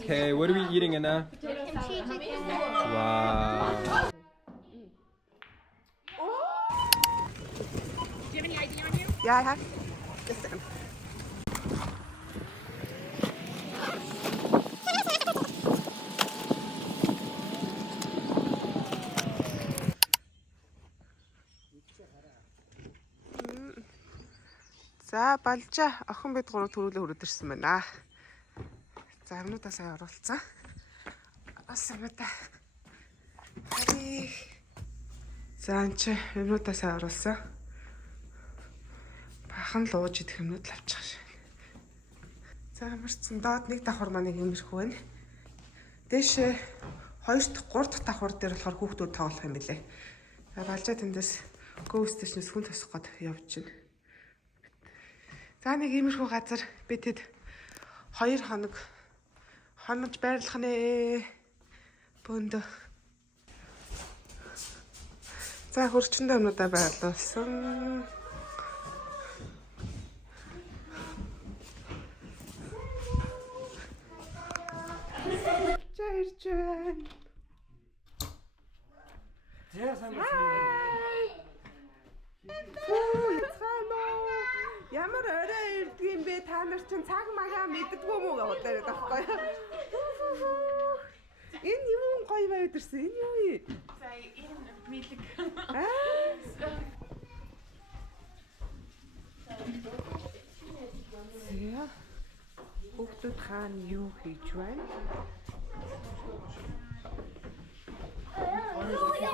Okay, what are we eating, Anna? Wow. Do you have any ID on you? Yeah, I have. Just a second. За балжаа охин бид гурав төрүүлээ хүрээд ирсэн байна. За юмнуудаа сайн оруулцсан. Ас юмудаа. За энэ чи юмнуудаа сайн оруулсан. Бахан лууж идэх юмнууд л авчих шээ. За ямарчсан доод нэг давхар маань иймэрхүү байна. Дээш 2 дахь 3 дахь давхар дээр болохоор хүүхдүүд тоглох юм билээ. За балжаа тэндээс Go Station-с хүн тосох гээд явж байна. За нэг иймэрхүү газар би тэд 2 хоног хонож байрлах нэ. Бөндө. За хурцчиндээ юмудаа байрлуулсан. Чэрчэн. Ямар орой ирдэг юм бэ? Та нар чинь цаг магаа мэддэггүй мүү удаарай тахгүй. Энэ юу гоё байд ирсэн. Энэ юу вэ? За энэ мэддэг. Яа. Хүүхдүүд хаана юу хийж байна?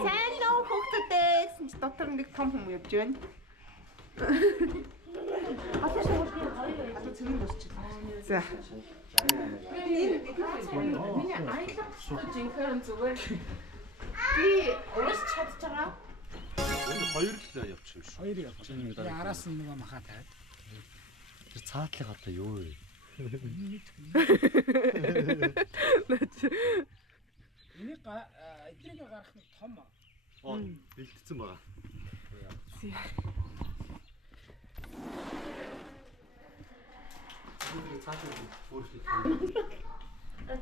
Сайн нөө хүүхдүүдээс дотор нэг том хүм явж байна. За. Миний аялал жинхэнэ зүгээр. Би уус чадж байгаа. Энэ хоёр л явчих юм шүү. Хоёр явчих. Араас нь нөгөө махаа тавиад. Тэр цаатлах одоо юу вэ? Энийг гарах нь том. Бэлдсэн байгаа.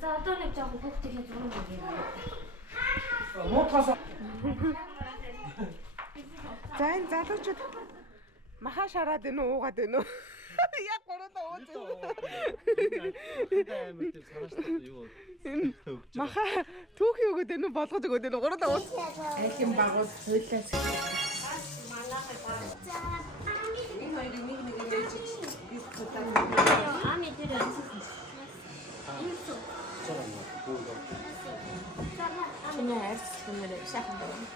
За одоо нэг жоохон хүүхдийн зураг өгье. Муутгаас. За энэ залуучууд маха шараад байна уу уугаад байна уу? Яг гуравдаа ууж байна. Маха түүхий өгöd байна уу болгож өгöd байна уу гуравдаа ууж. Айлын багууд хуйлаас. Энэ хоёрыг нэг ээж Ами тэр Чиний арс хүмээр сайхан байна.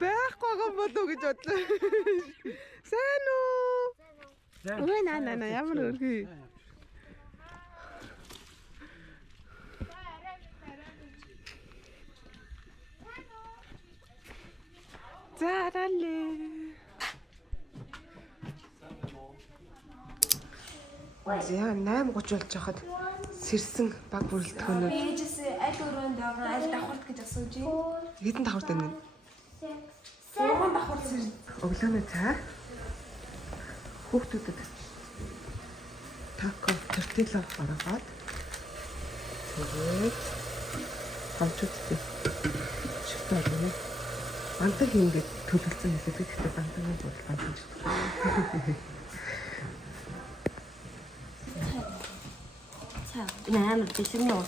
Байхгүй гом болов гэж бодлоо. Сайн уу? Ой наа ямар өргөе. За далээ. Яа 8:30 болж хахад сэрсэн баг бүрэлдэхүүнүүд. Ээжээс аль өрөөнд байгаа аль давхарт гэж асууж байна. Хэдэн давхарт байна вэ? 3 давхарт сэрсэн. Өглөөний цай. Хүүхдүүдэд тако тортила гаргаад тэгээд хамчуудтай шигтэй байна. Банта хийгээд төлөвлөсөн хэсэг гэхдээ бантаны бодлоо гэж. За нээр бэлэн уу.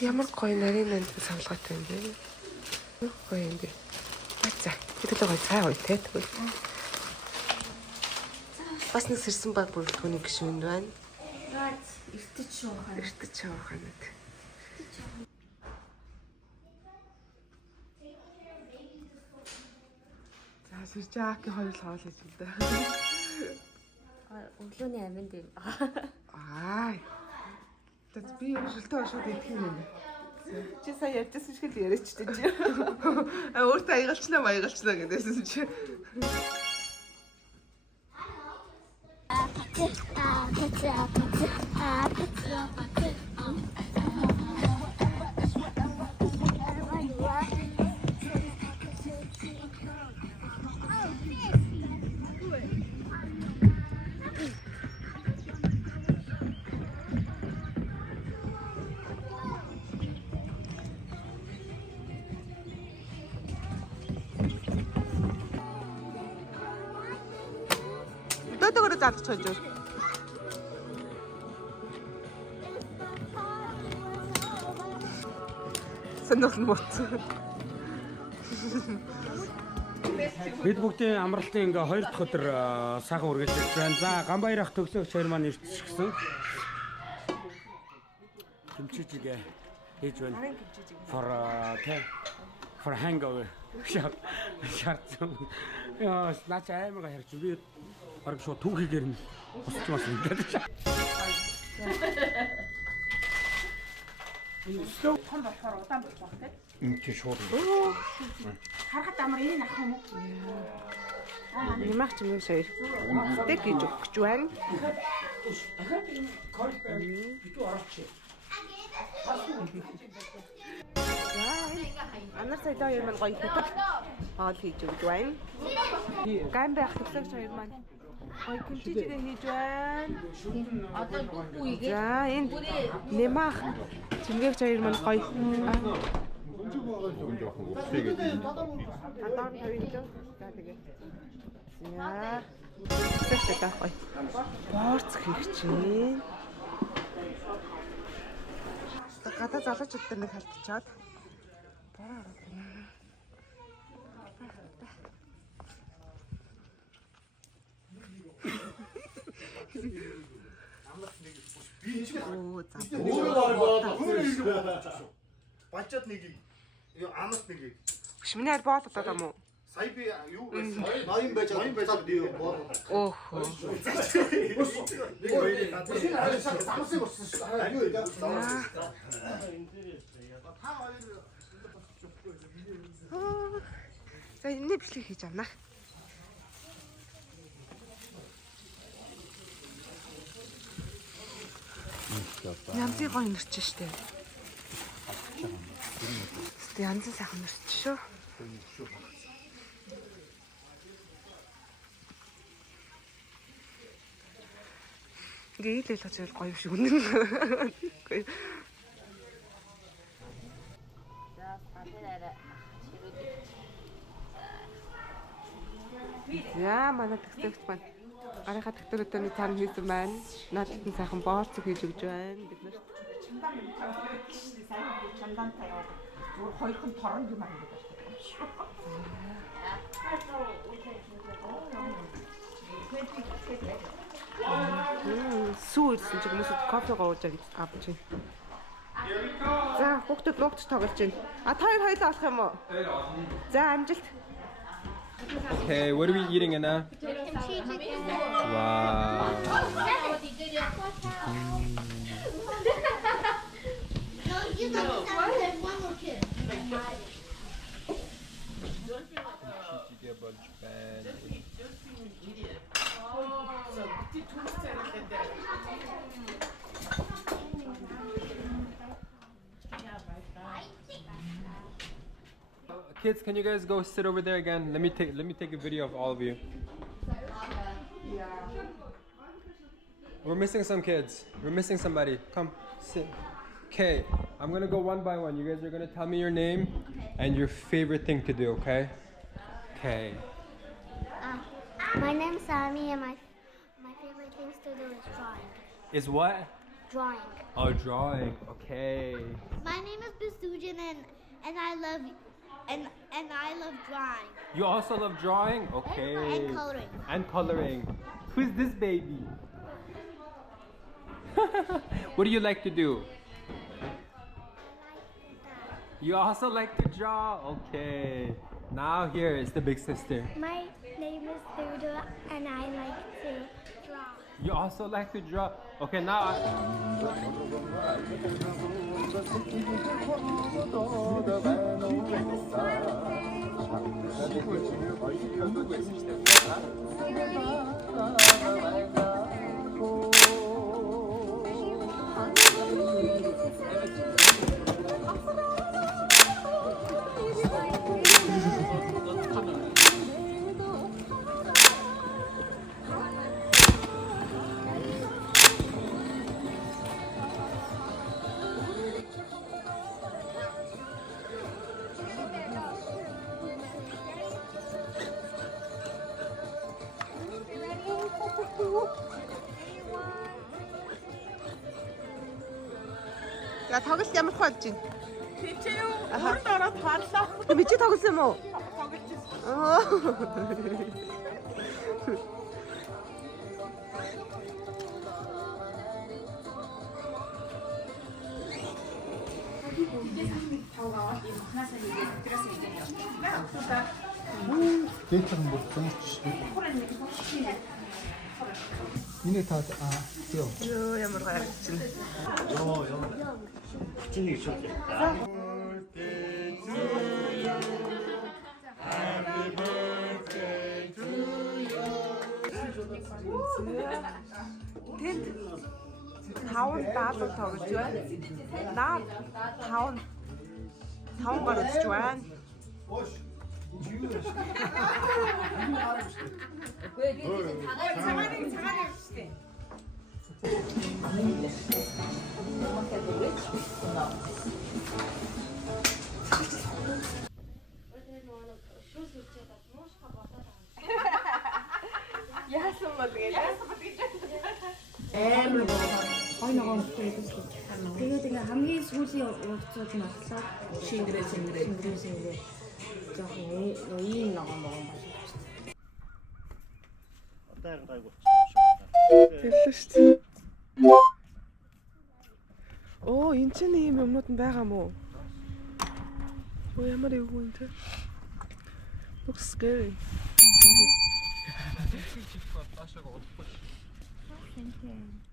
Ямар гоё нарийн саналгаатай юм бэ? Гоё юм бэ? За, хэдүүлээ гоё цай гоё те тэгвэл. Бас нэг сэрсэн баг бүрэлдэхүүний гишүүн байна. Эртэж шуурхаа. Эртэж шуурханад. За, сэржааки хоёр л хоол хийж л да. Өглөөний аминд юм. Аа. Тэд би шилтөө шууд идэх юм байна. Чи сая ярьжсэн шиг л яриачтэй чи. Өөртөө аягалчлаа гэдээсэн чи. Дөөгөөр залж чаж. Сонирхол мууц. Бид бүгдийн амралтын ингээ 2 дахь өдөр сайхан үргэлжлэж байна. За Гамбаяр ах төгсөөгч хоёр маань ирчихсэн. Kimchi-жигээ хийж байна. For hangover. Шаардсан. Яа, наач аймаг харж би бараг шууд түүхийгээр нь босч мас ингээд. Өстөө том болохоор удаан болох байх тийм. Чи шууд. Харахад амар энэ ах юм уу? Нэмах юм сая. Тэг гэж өгч байна. Битүү орооч. Анар сая юм гоё хэтэг хоол хийж өгч байна. Гамбай ах төгсөгч хоёр маань гоё кимчигээ хийж байна. Одоо үегээ. За энэ нэмах чимгээгч хоёр маань гоё. Адаа тавьж. За тэгээ. За. Тэгэж таах гоё. Борц хийх чинь. Гадаа залуучууд дээр нэг халтчаад. Бороо ороод байна. Оо, Бачаад нэгийг. Амт нэгийг. Шминээр боол удаад юм уу? Сая би юу байсан? 80 байж би боол. Оох. Нэг хоёрыг замсан болсон шүү. Юу яа? За энэ бичлэг хийж авнаа. Янзын гоё нэрч штэ. Янзын сайхан нэрч шүү. Гээл л очил гоё шиг үнэн. За манай төгсөгч маань гарынхаа төгтөрөдөө цаана хийсэн байна. Надад нь сайхан боорцог хийж өгч байна. Бид нарт Чандантай яваад зүгээр хоёрхан торон юм аа гэдэг шүү. сүүлсэн чи хүмүүсд кофе гоож авч байна. За хүүхдүүд нуугч тоглож байна. А та хоёр хоёлаа олох юм уу? За амжилт. Okay, what are we eating, Anna? Wow. Kids, can you guys go sit over there again? Let me take a video of all of you. We're missing some kids. We're missing somebody. Come, sit. Okay, I'm gonna go one by one. You guys are gonna tell me your name and your favorite thing to do, okay? Okay. My name's Sammy and my favorite things to do is drawing. Is what? Drawing. Oh, drawing. Okay. My name is Basujan and I love drawing. You also love drawing? Okay. And coloring. And coloring. Who's this baby? What do you like to do? You also like to draw? Okay. Now here is the big sister. My name is Thuda and I like to draw. You also like to draw. Okay, now. За тоглолт ямар хөө болж байна? Тэчээ юу? Урд ороод хааллаа. Би чи тоглосон юм уу? Тоглож. 데이터는 뭐 정치. 이네 다 뛰어. Юу ямар гоё гэж байна. Тэнд 5 даалуу тоглож байна. Наад 5 гар үзэж байна. Яасан бол Тэгээд ингээ хамгийн сүүлийн урагцууд нь болохоор шингэрээ. Жохон ийм ногоон болгон болж байна. Тэрлээ шүү дээ. Оо, энэ ч ийм юмнууд нь байгаа мó? Оо, ямар эвгүй энэ те. Looks scary. Thank you.